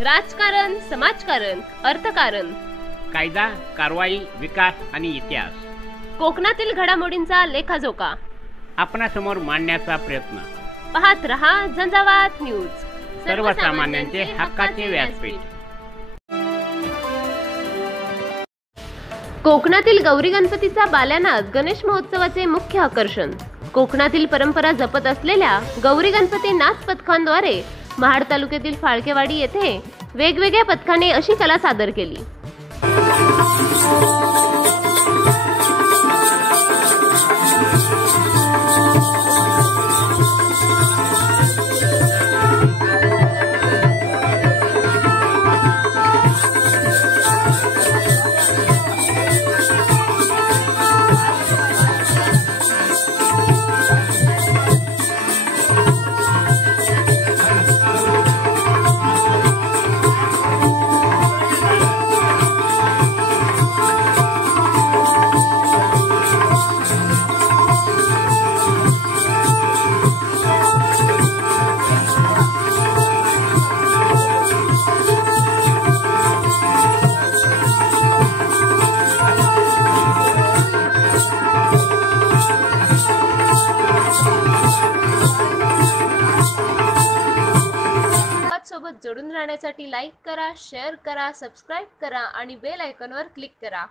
राजकारण, समाजकारण, अर्थकारण, कायदा, कारवाई, विकास आणि इतिहास, कोकणातील घडामोडींचा लेखाजोखा आपणासमोर मांडण्याचा प्रयत्न. पाहत रहा झंझावात न्यूज, सर्वसामान्यांचे हक्काचे व्यासपीठ. कोकणातील गौरी गणपतीचा बाल्यानाच गणेश महोत्सवाचे मुख्य आकर्षण. कोकणातील परंपरा जपत असलेल्या गौरी गणपती नाच पथकांद्वारे महाड तालुक्यातील फाळकेवाडी येथे वेगवेगळ्या पथकाने अशी कला सादर केली. सोबत जोडून राहण्यासाठी लाईक करा, शेअर करा, सबस्क्राईब करा आणि बेल आयकॉनवर क्लिक करा.